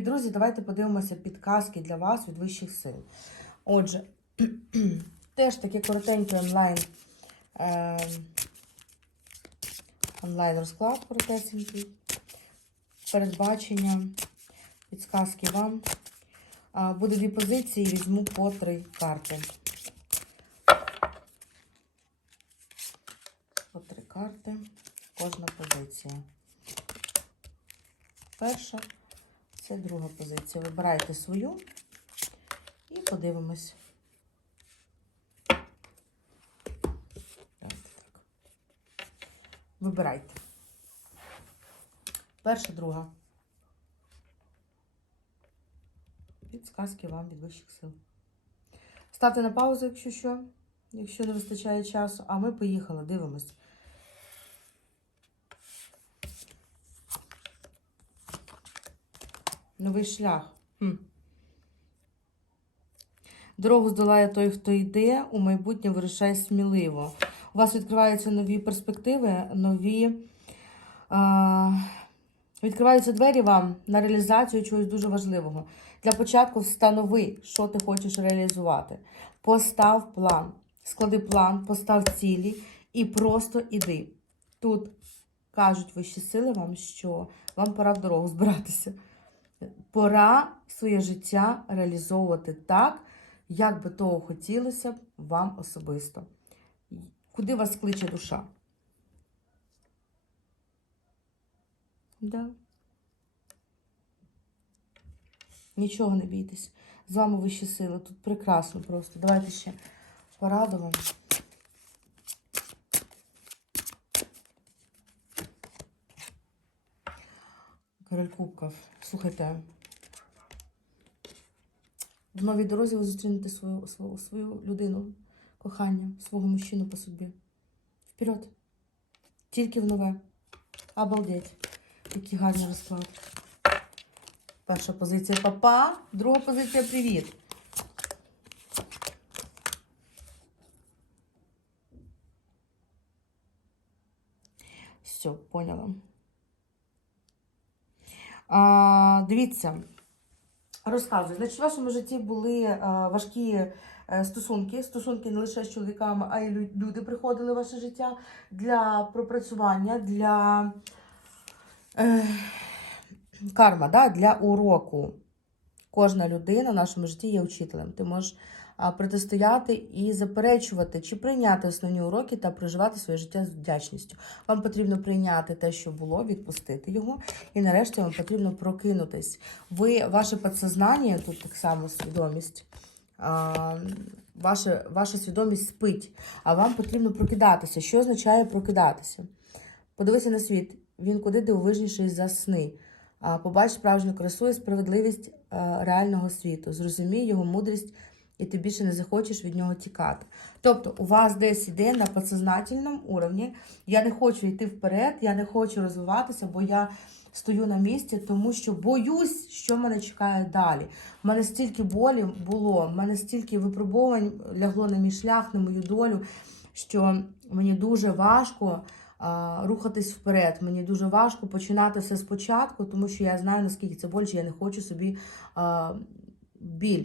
Друзі, давайте подивимося підказки для вас від вищих сил. Отже, теж таке коротенький онлайн, е, онлайн розклад коротесенький. Передбачення, підсказки вам. Буде дві позиції, візьму по три карти. По три карти, кожна позиція. Перша. Це друга позиція. Вибирайте свою і подивимось. Вибирайте. Перша, друга. Підсказки вам від вищих сил. Ставте на паузу, якщо що, якщо не вистачає часу. А ми поїхали, дивимось. Новий шлях. Хм. Дорогу здолає той, хто йде, у майбутнє вирішай сміливо. У вас відкриваються нові перспективи, нові. А, відкриваються двері вам на реалізацію чогось дуже важливого. Для початку встанови, що ти хочеш реалізувати. Постав план. Склади план, постав цілі і просто іди. Тут кажуть вищі сили вам, що вам пора в дорогу збиратися. Пора своє життя реалізовувати так, як би того хотілося б вам особисто. Куди вас кличе душа? Да. Нічого не бійтесь. З вами вищі сили. Тут прекрасно просто. Давайте ще пораду вам. Король Кубков. Слухайте. В новій дорозі ви зустрінете свою, свою, свою людину, кохання, свого мужчину по собі. Вперед. Тільки в нове. Обалдеть. Який гарний розклад. Перша позиція папа, друга позиція привіт. Все, поняла. Дивіться, розказую. Значить, в вашому житті були важкі е, стосунки. Стосунки не лише з чоловіками, а й люди приходили в ваше життя для пропрацювання, для е, карма, да, для уроку. Кожна людина в нашому житті є вчителем. Ти можеш протистояти і заперечувати, чи прийняти основні уроки та проживати своє життя з вдячністю. Вам потрібно прийняти те, що було, відпустити його, і нарешті вам потрібно прокинутись. Ви, ваше підсознання, тут так само свідомість, ваша, ваша свідомість спить, а вам потрібно прокидатися. Що означає прокидатися? Подивися на світ, він куди дивовижніший за сни. Побач справжню красу і справедливість реального світу. Зрозумій його мудрість, і ти більше не захочеш від нього тікати. Тобто, у вас десь іде на підсознательному уровні. Я не хочу йти вперед, я не хочу розвиватися, бо я стою на місці, тому що боюсь, що мене чекає далі. У мене стільки болі було, в мене стільки випробувань лягло на мій шлях, на мою долю, що мені дуже важко рухатись вперед. Мені дуже важко починати все спочатку, тому що я знаю, наскільки це боляче, я не хочу собі біль.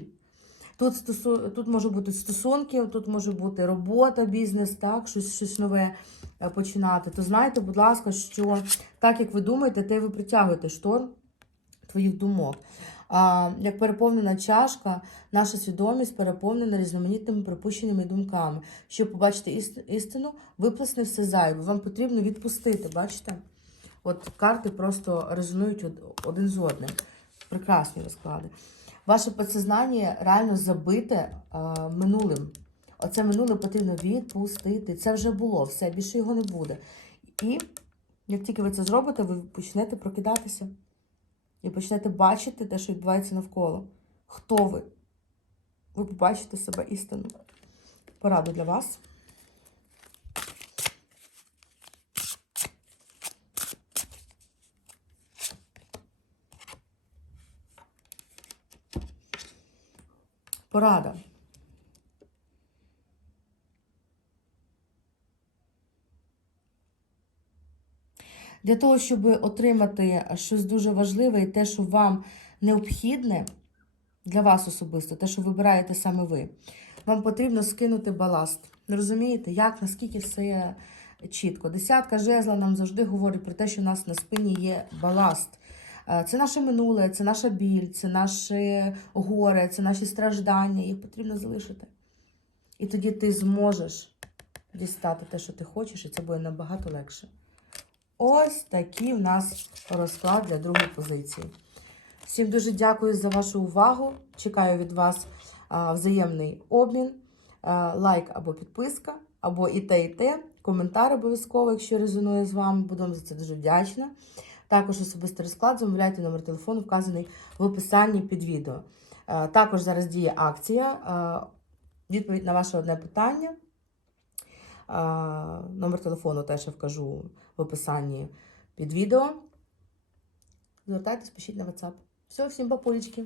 Тут, стосу... тут може бути стосунки, тут може бути робота, бізнес, так, щось, щось нове е, починати. То знайте, будь ласка, що так як ви думаєте, те ви притягуєте шторм твоїх думок. А, як переповнена чашка, наша свідомість переповнена різноманітними припущеними думками. Щоб побачити істину, виплесне все зайве. Вам потрібно відпустити, бачите? От карти просто резонують один з одним. Прекрасні розклади. Ваше підсознання реально забите а, минулим. Оце минуле потрібно відпустити. Це вже було, все, більше його не буде. І як тільки ви це зробите, ви почнете прокидатися і почнете бачити те, що відбувається навколо. Хто ви? Ви побачите себе істину. Пораду для вас. Порада. Для того, щоб отримати щось дуже важливе і те, що вам необхідне для вас особисто, те, що вибираєте саме ви. Вам потрібно скинути баласт. Не розумієте, як, наскільки все чітко. Десятка жезла нам завжди говорить про те, що у нас на спині є баласт. Е, Це наше минуле, це наша біль, це наше горе, це наші страждання. Їх потрібно залишити. І тоді ти зможеш дістати те, що ти хочеш, і це буде набагато легше. Ось такий в нас розклад для другої позиції. Всім дуже дякую за вашу увагу. Чекаю від вас а, взаємний обмін, а, лайк або підписка, або і те, і те. Коментар обов'язково, якщо резонує з вами. Вам за це дуже вдячна. Також особистий розклад, замовляйте номер телефону, вказаний в описанні під відео. Також зараз діє акція. Відповідь на ваше одне питання. Номер телефону теж я вкажу в описанні під відео. Звертайтесь, пишіть на WhatsApp. Все, всім папулечки.